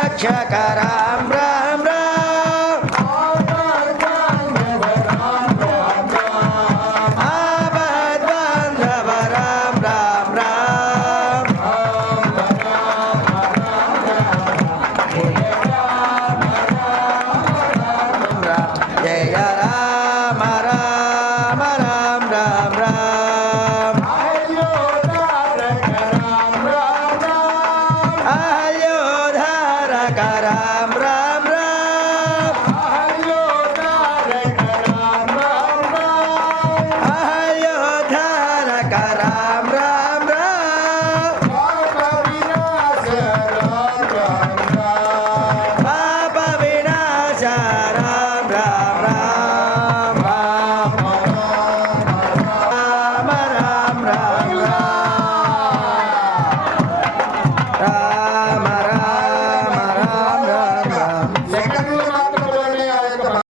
अनाधरक्षकराम Ram Ah!